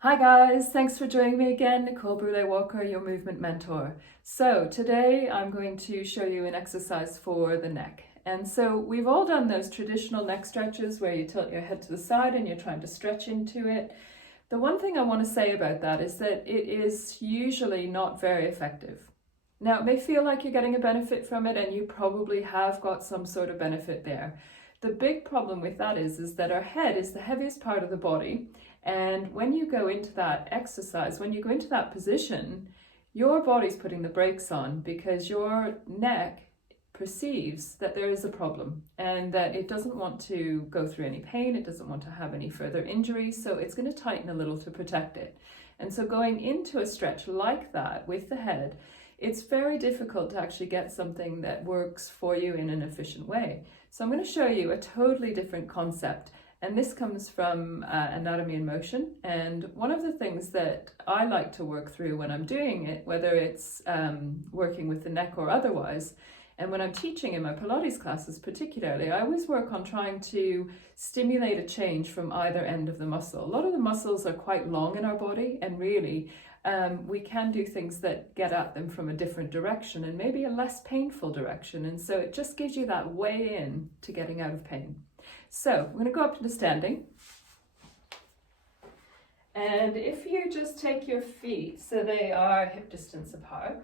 Hi guys, thanks for joining me again, Nicole Brule-Walker, your movement mentor. So today I'm going to show you an exercise for the neck. And so we've all done those traditional neck stretches where you tilt your head to the side and you're trying to stretch into it. The one thing I want to say about that is that it is usually not very effective. Now, it may feel like you're getting a benefit from it, and you probably have got some sort of benefit there. The big problem with that is that our head is the heaviest part of the body, and when you go into that exercise, when you go into that position, your body's putting the brakes on because your neck perceives that there is a problem and that it doesn't want to go through any pain, it doesn't want to have any further injuries, so it's going to tighten a little to protect it. And so going into a stretch like that with the head, it's very difficult to actually get something that works for you in an efficient way. So I'm going to show you a totally different concept, and this comes from Anatomy in Motion. And one of the things that I like to work through when I'm doing it, whether it's working with the neck or otherwise, and when I'm teaching in my Pilates classes particularly, I always work on trying to stimulate a change from either end of the muscle. A lot of the muscles are quite long in our body, and really we can do things that get at them from a different direction and maybe a less painful direction. And so it just gives you that way in to getting out of pain. So I'm going to go up into standing. And if you just take your feet so they are hip distance apart,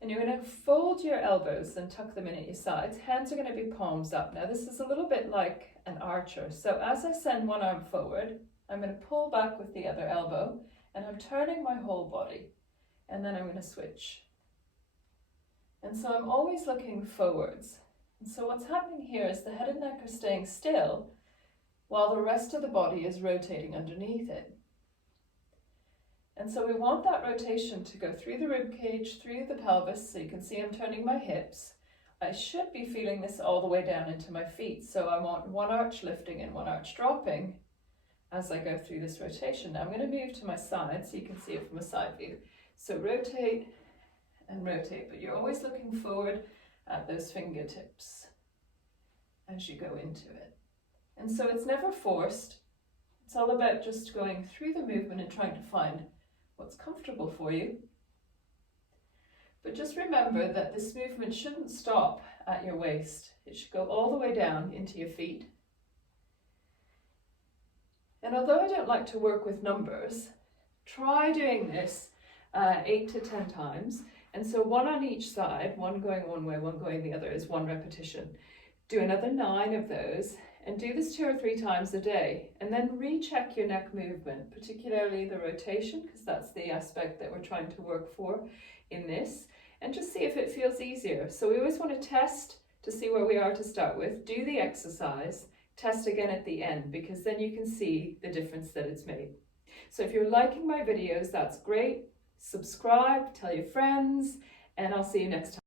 and you're going to fold your elbows and tuck them in at your sides. Hands are going to be palms up. Now this is a little bit like an archer. So as I send one arm forward, I'm going to pull back with the other elbow, and I'm turning my whole body. And then I'm going to switch. And so I'm always looking forwards. And so what's happening here is the head and neck are staying still while the rest of the body is rotating underneath it. And so we want that rotation to go through the rib cage, through the pelvis, so you can see I'm turning my hips. I should be feeling this all the way down into my feet, so I want one arch lifting and one arch dropping as I go through this rotation. Now I'm going to move to my side so you can see it from a side view. So rotate and rotate, but you're always looking forward at those fingertips as you go into it. And so it's never forced. It's all about just going through the movement and trying to find what's comfortable for you. But just remember that this movement shouldn't stop at your waist. It should go all the way down into your feet. And although I don't like to work with numbers, try doing this 8 to 10 times. And so one on each side, one going one way, one going the other, is one repetition. Do another 9 of those, and do this 2 or 3 times a day, and then recheck your neck movement, particularly the rotation, because that's the aspect that we're trying to work for in this, and just see if it feels easier. So we always want to test to see where we are to start with, do the exercise, test again at the end, because then you can see the difference that it's made. So if you're liking my videos, that's great. Subscribe, tell your friends, and I'll see you next time.